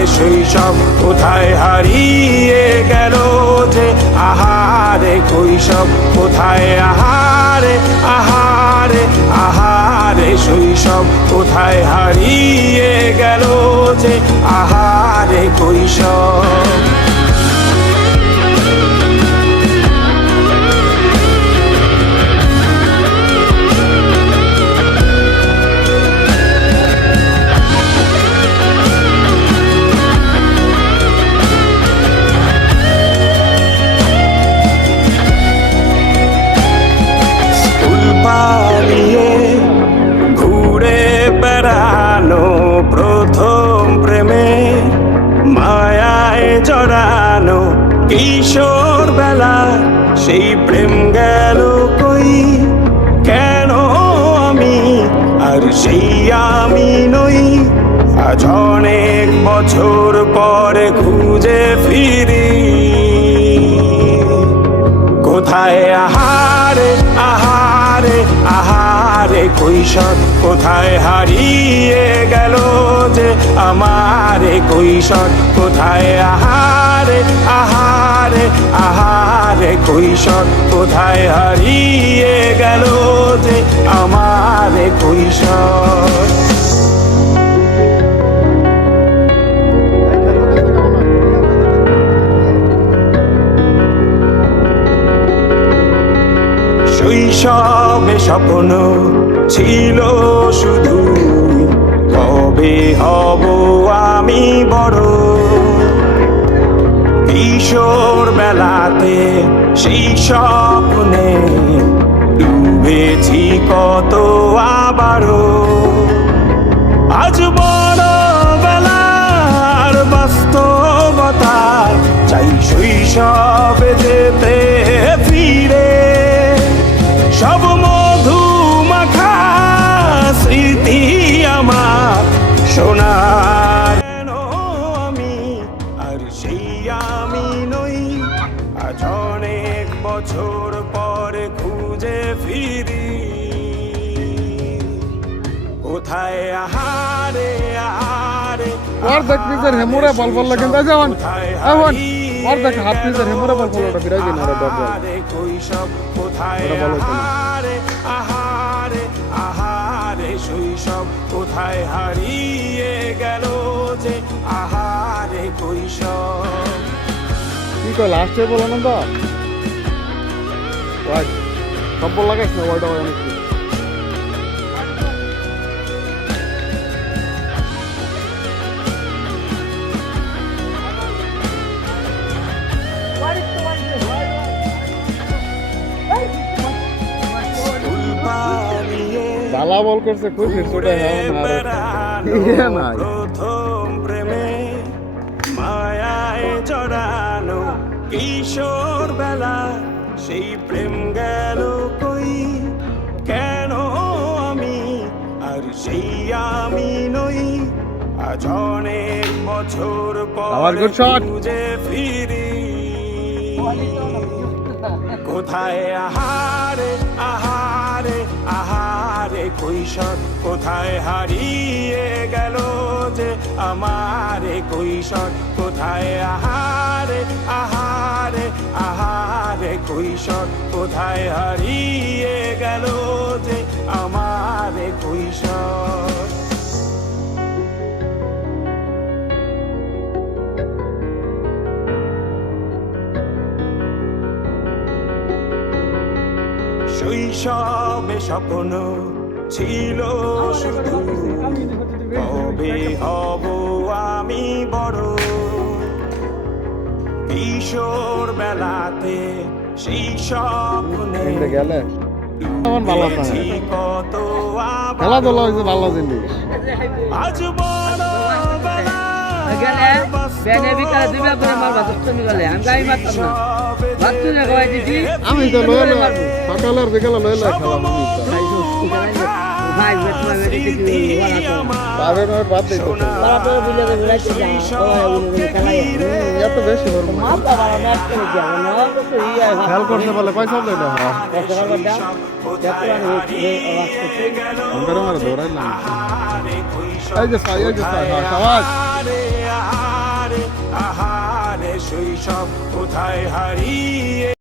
আহারে শৈশব কোথায় হারিয়ে গেল যে, আহারে কৈশব কোথায়, আহারে আহারে আহারে শৈশব কোথায় হারিয়ে গেল যে, আহারে কৈশব। পালিয়ে ঘুরে বেড়ানো প্রথম প্রেমে, মায়ায় জড়ানো কিশোর বেলা, সেই প্রেম গেল কই, কেন আমি আর সেই আমি নই। আজ অনেক বছর পরে খুঁজে ফিরি, কোথায় আহারে আহারে আহারে কৈশোর কোথায় হারিয়ে গেল যে, আমারে কৈশোর কোথায়, আহারে আহারে আহারে কৈশোর কোথায় হারিয়ে গেল যে, আমারে কৈশোর। শৈশবে স্বপ্ন ছিল শুধু, কবে হব আমি বড়। কিশোর বেলাতে সেই স্বপ্নে ডুবেছি কত আবারও, আজ বড় বেলার বাস্তবতায় চাই শৈশবে যেতে ফিরে। সব মধু মাখা স্মৃতি আমার সোনার, কেন আমি আর সেই আমি নই। আজ অনেক বছর পরে খুঁজে ফিরি, কোথায় আহারে আহারে অর্ধেক নিজের হেমুরে বল বল লাগে তাই যাওন এখন অর্ধেক হাত নিজের হেমুরে বল বল ওটা বিরাই না রে বাবা। কৈশব কোথায়, আহারে আহারে আহারে শৈশব কোথায় হারিয়ে গেল যে, আহারে কৈশব। কি কই লাস্টে বলো না তো ওই সব বল লাগাইছ না ওইটা অনেক কি বালা বল করছে কই ফিরছোটা হ্যাঁ না প্রথম প্রেমে, মায়ায় জড়ানো কিশোর বেলা, সেই প্রেম গেল কই, কেন আমি আর সেই আমি নই। আজ অনেক বছর পরে খুঁজে ফিরি, কোথায় আহারে আহারে আহারে কৈশোর কোথায় হারিয়ে গেল যে, আমারে কৈশোর কোথায়, আহারে আহারে আহারে কৈশোর কোথায় হারিয়ে গেল যে, আমারে কৈশোর। শৈশবে স্বপ্ন ছিল শুধু, কবে হব আমি বড়। কিশোর বেলাতে সেই স্বপ্নে গেলে ডুবেছি কত খেলাধুলা হয়েছে ভালো জিনিস। আজ বড় বেলা আমি তো সকালের বিকালে লইলে খেলাম এত বেশি খেয়াল করতে পারলে পয়সা দেয় দৌড়াইলাম এই যে সবাই আহারে শৈশব কোথায় হারিয়ে